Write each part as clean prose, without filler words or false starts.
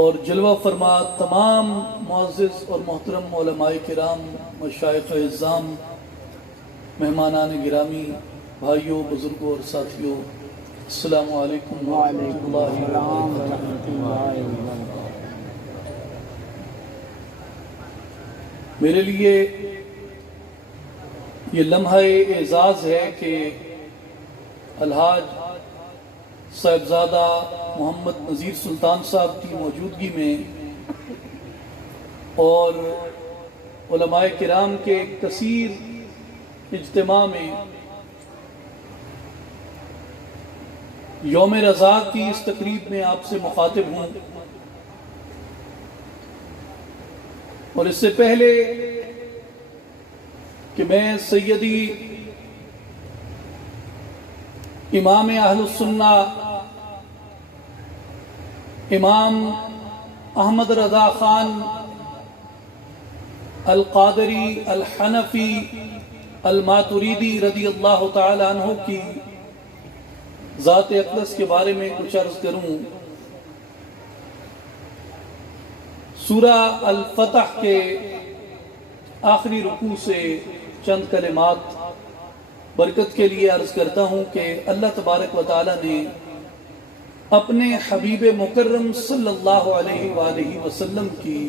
اور جلوہ فرما تمام معزز اور محترم علماء کرام، مشائخ اعظام، مہمانان گرامی، بھائیوں، بزرگوں اور ساتھیوں، السلام علیکم ورحمۃ اللہ وبرکاتہ۔ میرے لیے یہ لمحہ اعزاز ہے کہ الحاج صاحبزادہ محمد نذیر سلطان صاحب کی موجودگی میں اور علماء کرام کے کثیر اجتماع میں یوم رضا کی اس تقریب میں آپ سے مخاطب ہوں، اور اس سے پہلے کہ میں سیدی امام اہل السنہ امام احمد رضا خان القادری الحنفی الماتریدی رضی اللہ تعالی عنہ کی ذات اقدس کے بارے میں کچھ عرض کروں، سورہ الفتح کے آخری رکوع سے چند کلمات برکت کے لیے عرض کرتا ہوں کہ اللہ تبارک و تعالی نے اپنے حبیب مکرم صلی اللہ علیہ وآلہ وسلم کی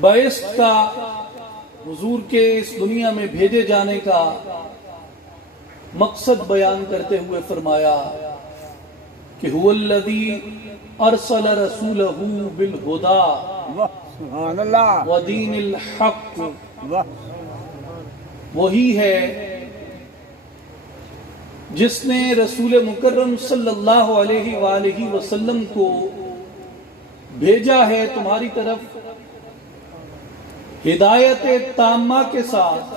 بعثت کا، حضور کے اس دنیا میں بھیجے جانے کا مقصد بیان کرتے ہوئے فرمایا کہ هو الذی ارسل رسولہ بالہدی ودین الحق، وہی ہے جس نے رسول مکرم صلی اللہ علیہ وآلہ وسلم کو بھیجا ہے تمہاری طرف ہدایت تامہ کے ساتھ،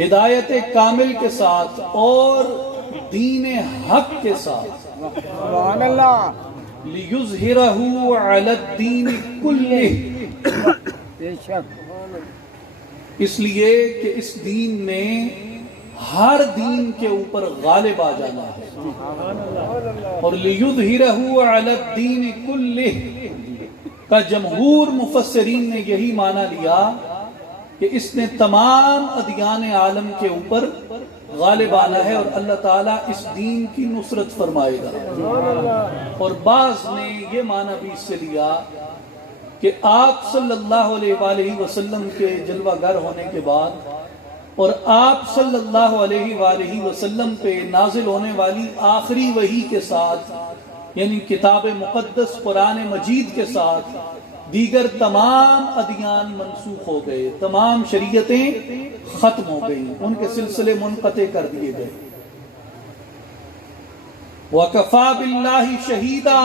ہدایت کامل کے ساتھ اور دین حق کے ساتھ، سبحان اللہ، لِيُظْهِرَهُ عَلَى الدِّينِ كُلِّهِ، بے شک اس لیے کہ اس دین میں ہر دین کے اوپر غالب آ جانا ہے، اور لِيُظْهِرَهُ عَلَى الدِّينِ كُلِّهِ کا جمہور مفسرین نے یہی معنی لیا کہ اس نے تمام ادیان عالم کے اوپر غالب آنا ہے اور اللہ تعالیٰ اس دین کی نصرت فرمائے گا۔ اور بعض نے یہ معنی بھی اس سے لیا کہ آپ صلی اللہ علیہ وآلہ وسلم کے جلوہ گر ہونے کے بعد اور آپ صلی اللہ علیہ وآلہ وسلم پہ نازل ہونے والی آخری وحی کے ساتھ، یعنی کتاب مقدس قرآن مجید کے ساتھ، دیگر تمام ادیان منسوخ ہو گئے، تمام شریعتیں ختم ہو گئیں، ان کے سلسلے منقطع کر دیے گئے۔ وَكَفَى بِاللَّهِ شَهِيدًا،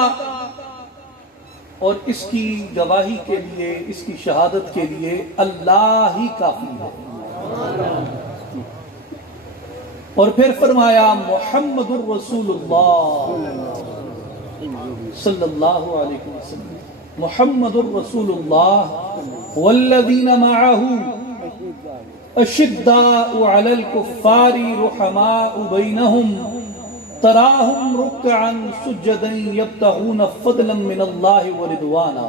اور اس کی گواہی کے لیے، اس کی شہادت کے لیے اللہ ہی کافی ہے۔ اور پھر فرمایا محمد الرسول اللہ صلی اللہ علیہ وسلم، محمد الرسول اللہ والذین معه اشداء علی الکفار رحماء بینہم تراہم رکعا سجدا یبتغون فضلا من اللہ ورضوانا۔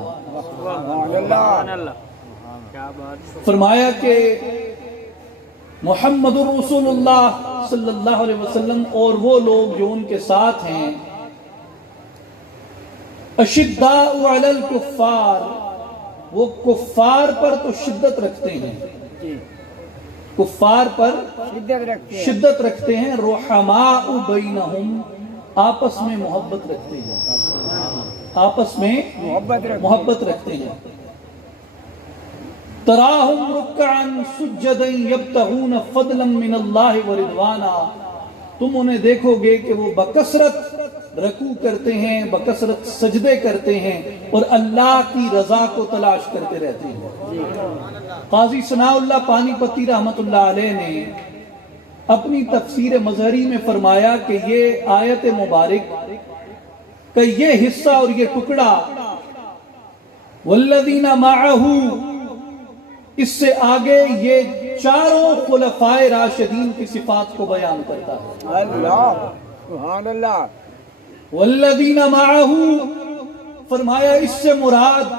فرمایا کہ محمد الرسول اللہ صلی اللہ علیہ وسلم اور وہ لوگ جو ان کے ساتھ ہیں، اشداء علی الکفار، وہ کفار پر تو شدت رکھتے ہیں، کفار پر شدت رکھتے ہیں، رحماء بینہم، آپس میں محبت رکھتے ہیں، آپس میں محبت رکھتے ہیں۔ تراہم رکعا سجدا یبتغون فضلا من اللہ ورضوانا، تم انہیں دیکھو گے کہ وہ بکثرت رکوع کرتے ہیں، بکثرت سجدے کرتے ہیں اور اللہ کی رضا کو تلاش کرتے رہتے ہیں۔ قاضی ثناء اللہ پانی پتی رحمت اللہ علیہ نے اپنی تفسیر مظہری میں فرمایا کہ یہ آیت مبارک کا یہ حصہ اور یہ ٹکڑا والذین معہ، اس سے آگے یہ چاروں خلفائے راشدین کی صفات کو بیان کرتا ہے۔ سبحان اللہ والذین معہ، فرمایا اس سے مراد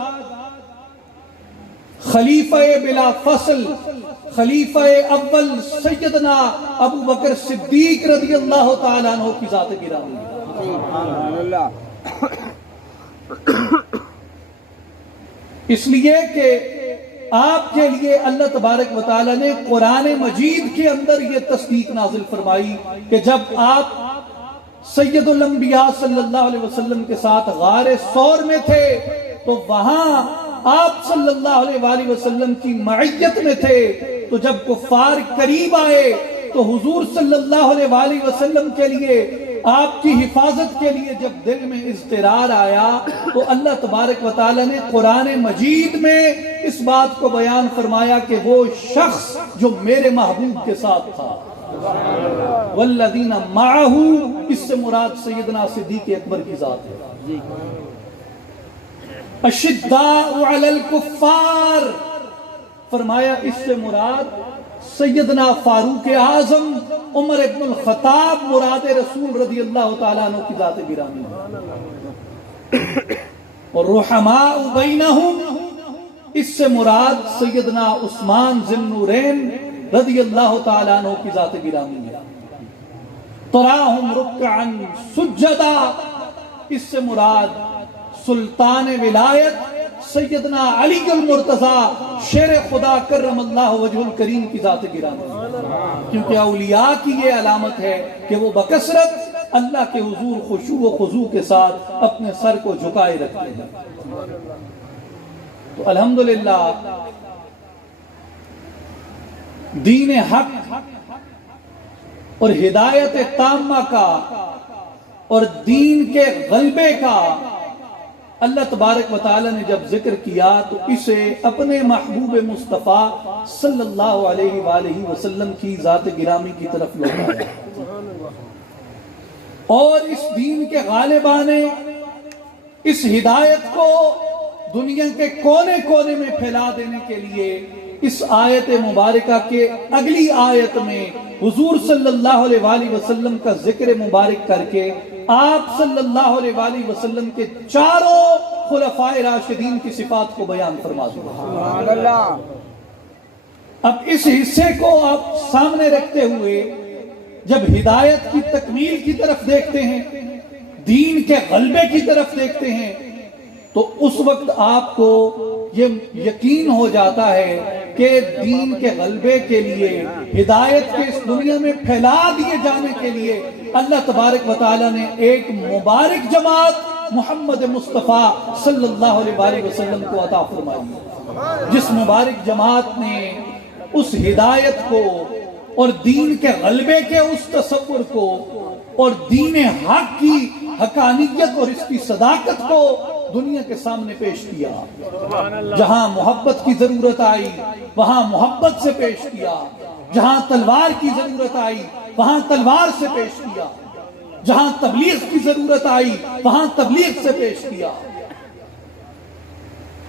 خلیفہ بلا فصل، خلیفہ اول سیدنا ابو بکر صدیق رضی اللہ تعالیٰ عنہ کی ذات گرامی ہے۔ سبحان اللہ اس لیے کہ آپ کے لیے اللہ تبارک و تعالیٰ نے قرآن مجید کے اندر یہ تصدیق نازل فرمائی کہ جب آپ سید الانبیاء صلی اللہ علیہ وسلم کے ساتھ غار ثور میں تھے تو وہاں آپ صلی اللہ علیہ وسلم کی معیت میں تھے، تو جب کفار قریب آئے تو حضور صلی اللہ علیہ وسلم کے لیے، آپ کی حفاظت کے لیے جب دل میں اضطرار آیا تو اللہ تبارک و تعالیٰ نے قرآن مجید میں اس بات کو بیان فرمایا کہ وہ شخص جو میرے محبوب کے ساتھ تھا، والذین معہ، اس سے مراد سیدنا صدیق اکبر کی ذات ہے۔ اشداء علی الکفار، فرمایا اس سے مراد سیدنا فاروق اعظم عمر ابن الخطاب مراد رسول رضی اللہ تعالیٰ عنہ کی ذات گرامی ہے۔ اور رحماء بینہم، اس سے مراد سیدنا عثمان ذی النورین رضی اللہ تعالیٰ عنہ کی ذات گرامی ہے۔ تراہم رکعا سجدا، اس سے مراد سلطان ولایت سیدنا علی المرتضی شیر خدا کرم اللہ وجہ الکریم کی ذات گرامی ہے، کیونکہ اولیاء کی یہ علامت ہے کہ وہ بکثرت اللہ کے حضور خشوع و خضوع کے ساتھ اپنے سر کو جھکائے رکھتے ہیں۔ تو الحمدللہ دین حق اور ہدایت تامہ کا اور دین کے غلبے کا اللہ تبارک و تعالی نے جب ذکر کیا تو اسے اپنے محبوب مصطفیٰ صلی اللہ علیہ وآلہ وسلم کی ذات گرامی کی طرف لوٹایا، اور اس دین کے غالبہ نے اس ہدایت کو دنیا کے کونے کونے میں پھیلا دینے کے لیے اس آیت مبارکہ کے اگلی آیت میں حضور صلی اللہ علیہ وآلہ وسلم کا ذکر مبارک کر کے آپ صلی اللہ علیہ وآلہ وسلم کے چاروں خلفائے راشدین کی صفات کو بیان فرما دیا۔ سبحان اللہ اب اس حصے کو آپ سامنے رکھتے ہوئے جب ہدایت کی تکمیل کی طرف دیکھتے ہیں، دین کے غلبے کی طرف دیکھتے ہیں، تو اس وقت آپ کو یہ یقین ہو جاتا ہے کہ دین کے غلبے کے لیے، ہدایت کے اس دنیا میں پھیلا دیے جانے کے لیے اللہ تبارک و تعالی نے ایک مبارک جماعت محمد مصطفیٰ صلی اللہ علیہ وسلم کو عطا فرمائی، جس مبارک جماعت نے اس ہدایت کو اور دین کے غلبے کے اس تصور کو اور دین حق کی حقانیت اور اس کی صداقت کو دنیا کے سامنے پیش کیا۔ جہاں محبت کی ضرورت آئی وہاں محبت سے پیش کیا، جہاں تلوار کی ضرورت آئی وہاں تلوار سے پیش کیا، جہاں تبلیغ کی ضرورت آئی وہاں تبلیغ سے پیش کیا۔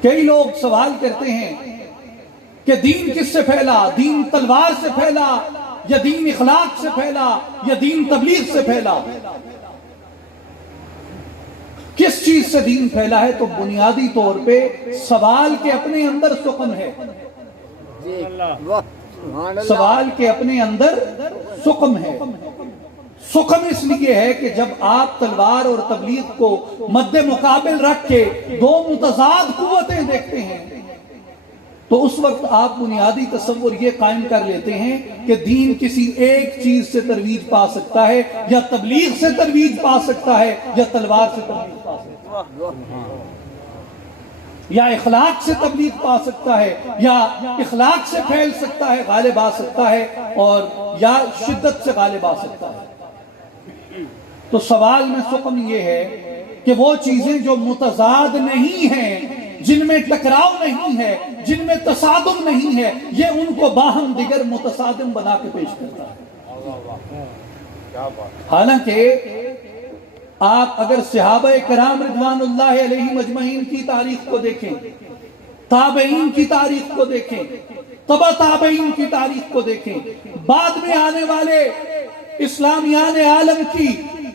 کئی لوگ سوال کرتے ہیں کہ دین کس سے پھیلا؟ دین تلوار سے پھیلا یا دین اخلاق سے پھیلا یا دین تبلیغ سے پھیلا؟ کس چیز سے دین پھیلا ہے؟ تو بنیادی طور پہ سوال کے اپنے اندر سخن ہے، سوال کے اپنے اندر سخن ہے۔ سخن اس لیے ہے کہ جب آپ تلوار اور تبلیغ کو مد مقابل رکھ کے دو متضاد قوتیں دیکھتے ہیں تو اس وقت آپ بنیادی تصور یہ قائم کر لیتے ہیں کہ دین کسی ایک چیز سے ترویج پا سکتا ہے، یا تبلیغ سے ترویج پا سکتا ہے، یا تلوار سے ترویج پا سکتا ہے، یا اخلاق سے تبلیغ پا سکتا ہے، یا اخلاق سے پھیل سکتا ہے، غالب آ سکتا ہے، اور یا شدت سے غالب آ سکتا ہے۔ تو سوال میں سخن یہ ہے کہ وہ چیزیں جو متضاد نہیں ہیں، جن میں ٹکراؤ نہیں ہے، جن میں تصادم نہیں ہے، یہ ان کو باہم دیگر متصادم بنا کے پیش کرتا ہے۔ حالانکہ آپ اگر صحابہ کرام رضوان اللہ علیہ مجمعین کی تاریخ کو دیکھیں، تابعین کی تاریخ کو دیکھیں، تبع تابعین کی تاریخ کو دیکھیں، بعد میں آنے والے اسلامیان عالم کی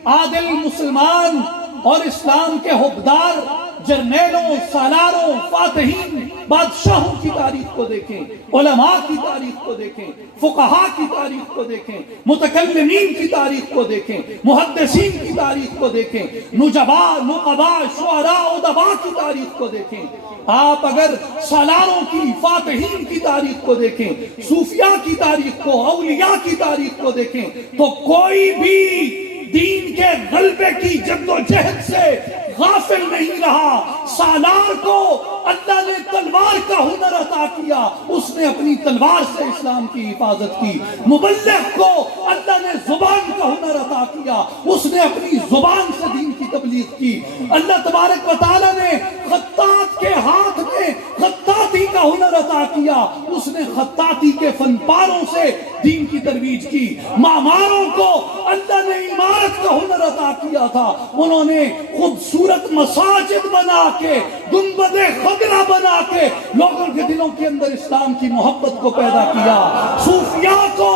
عادل مسلمان اور اسلام کے حقدار جرنیلوں، سالاروں، فاتحین، بادشاہوں کی تاریخ کو دیکھیں، علماء کی تاریخ کو دیکھیں، فقہاء کی تاریخ کو دیکھیں، متکلمین کی تاریخ کو دیکھیں، محدثین کی تاریخ کو دیکھیں، نجبا، نقبا، شعراء، ادباء کی تاریخ کو دیکھیں۔ آپ اگر سالاروں کی، فاتحین کی تاریخ کو دیکھیں، صوفیاء کی تاریخ کو، اولیاء کی تاریخ کو دیکھیں، تو کوئی بھی دین کے غلبے کی جد و جہد سے غافل نہیں رہا۔ سالار کو اللہ نے تلوار کا ہنر عطا کیا، اس نے اپنی تلوار سے اسلام کی حفاظت کی۔ مبلغ کو اللہ نے زبان کا ہنر عطا کیا، اس نے اپنی زبان سے دین کی تبلیغ کی۔ اللہ تبارک و تعالی نے خطاط کے ہاتھ میں خطاطی کا ہنر عطا کیا، اس نے خطاطی کے فن پاروں سے دین کی ترویج کی۔ معماروں کو اللہ نے عمارت کا ہنر عطا کیا تھا، انہوں نے خوبصورت مساجد بنا کے، گنبد خضرا بنا کے لوگوں کے دلوں کے اندر اسلام کی محبت کو پیدا کیا۔ صوفیاء کو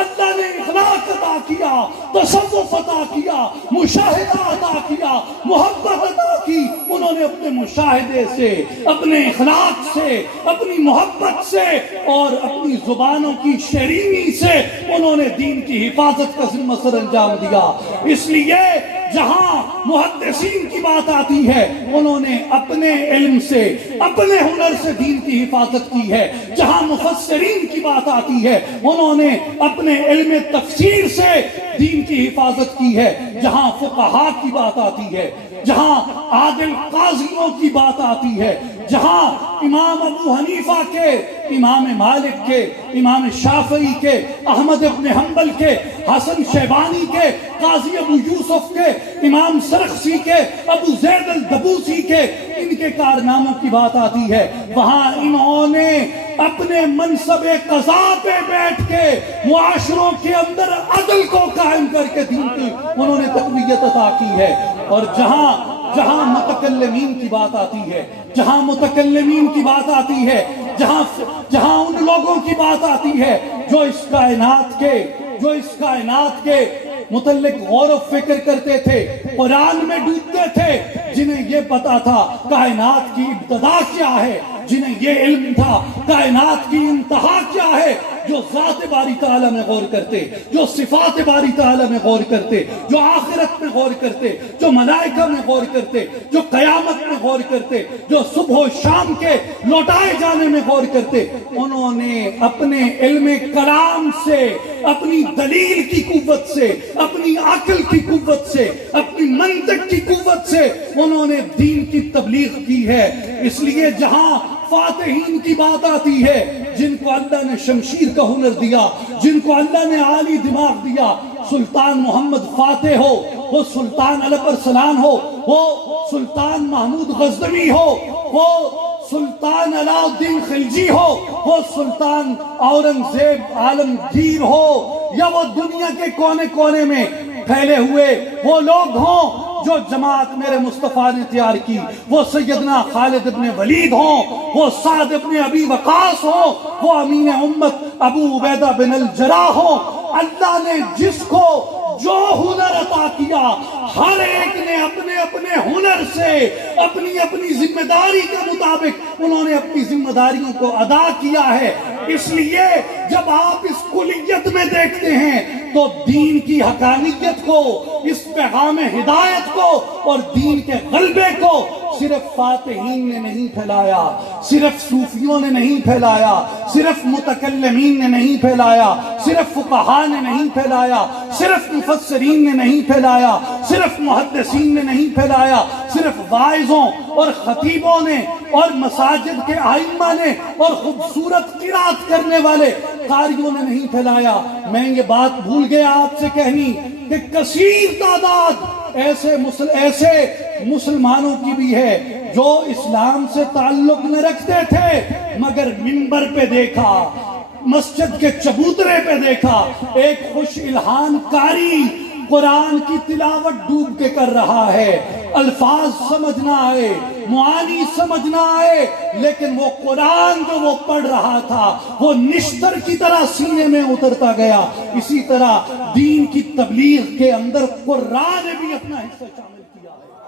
اللہ نے اخلاق عطا کیا، تصوف عطا کیا، مشاہدہ عطا کیا، محبت عطا کی۔ انہوں نے اپنے مشاہدے سے، اپنے اخلاق سے، اپنی محبت سے اور اپنی زبانوں کی شیرینی سے انہوں نے دین کی حفاظت کا ذمہ سر انجام دیا۔ اس لیے جہاں محدثین کی بات آتی ہے، انہوں نے اپنے علم سے، اپنے ہنر سے دین کی حفاظت کی ہے۔ جہاں مفسرین کی بات آتی ہے، انہوں نے اپنے علم تفسیر سے دین کی حفاظت کی ہے۔ جہاں فقہاء کی بات آتی ہے، جہاں عادل قاضیوں کی بات آتی ہے، جہاں امام ابو حنیفہ کے، امام مالک کے، امام شافعی کے، احمد ابن حنبل کے، حسن شیبانی کے، قاضی ابو یوسف کے، امام سرخسی کے، ابو زید الدبوسی کے، ان کے کارناموں کی بات آتی ہے، وہاں انہوں نے اپنے منصب قضاء پہ بیٹھ کے معاشروں کے اندر عدل کو قائم کر کے دین کی انہوں نے تقویت عطا کی ہے۔ اور جہاں متکلمین کی بات آتی ہے، جہاں متکلمین کی بات آتی ہے، جہاں ان لوگوں کی بات آتی ہے جو اس کائنات کے متعلق غور و فکر کرتے تھے، قرآن میں ڈوبتے تھے، جنہیں یہ پتا تھا کائنات کی ابتدا کیا ہے، جنہیں یہ علم تھا کائنات کی انتہا کیا ہے، جو ذات باری تعالیٰ میں غور کرتے، جو صفات باری تعالیٰ میں غور کرتے، جو آخرت میں غور کرتے، جو ملائکہ میں غور کرتے، جو قیامت میں غور کرتے، جو صبح و شام کے لوٹائے جانے میں غور کرتے، انہوں نے اپنے علم کلام سے، اپنی دلیل کی قوت سے، اپنی عقل کی قوت سے، اپنی منطق کی قوت سے انہوں نے دین کی تبلیغ کی ہے۔ اس لیے جہاں فاتحین کی بات آتی ہے، جن کو اللہ نے شمشیر کا ہنر دیا، جن کو اللہ نے عالی دماغ دیا، سلطان محمد فاتح ہو، وہ سلطان علی ارسلان ہو، وہ سلطان محمود غزنوی ہو، وہ سلطان علاء الدین خلجی ہو، وہ سلطان اورنگزیب عالمگیر ہو، یا وہ دنیا کے کونے کونے میں پھیلے ہوئے وہ لوگ ہوں جو جماعت میرے مصطفیٰ نے تیار کی، وہ سیدنا خالد ابن ولید ہوں، وہ سعد ابن ابی وقاص ہوں، وہ امین امت ابو عبیدہ بن الجراح ہوں، اللہ نے جس کو جو ہنر عطا کیا، ہر ایک نے اپنے اپنے ہنر سے، اپنی اپنی ذمہ داری کے مطابق انہوں نے اپنی ذمہ داریوں کو ادا کیا ہے۔ اس لیے جب آپ اس کلیت میں دیکھتے ہیں تو دین کی حقانیت کو، اس پیغام ہدایت کو اور دین کے غلبے کو صرف فاتحین نے نہیں پھیلایا، صرف صوفیوں نے نہیں پھیلایا، صرف متکلمین نے نہیں پھیلایا، صرف فقہاء نے نہیں پھیلایا، صرف مفسرین نے نہیں پھیلایا، صرف محدثین نے نہیں پھیلایا، صرف واعظوں اور خطیبوں نے اور مساجد کے ائمہ نے اور خوبصورت قرات کرنے والے قاریوں نے نہیں پھیلایا۔ میں یہ بات بھول گیا آپ سے کہنی کہ کثیر تعداد ایسے مسلمانوں کی بھی ہے جو اسلام سے تعلق نہ رکھتے تھے، مگر منبر پہ دیکھا، مسجد کے چبوترے پہ دیکھا، ایک خوش الہان قاری قرآن کی تلاوت ڈوب کے کر رہا ہے، الفاظ سمجھ نہ آئے معانی سمجھ نہ آئے، لیکن وہ قرآن جو وہ پڑھ رہا تھا وہ نشتر کی طرح سینے میں اترتا گیا۔ اسی طرح دین کی تبلیغ کے اندر قرآن نے بھی اپنا حصہ شامل کیا ہے۔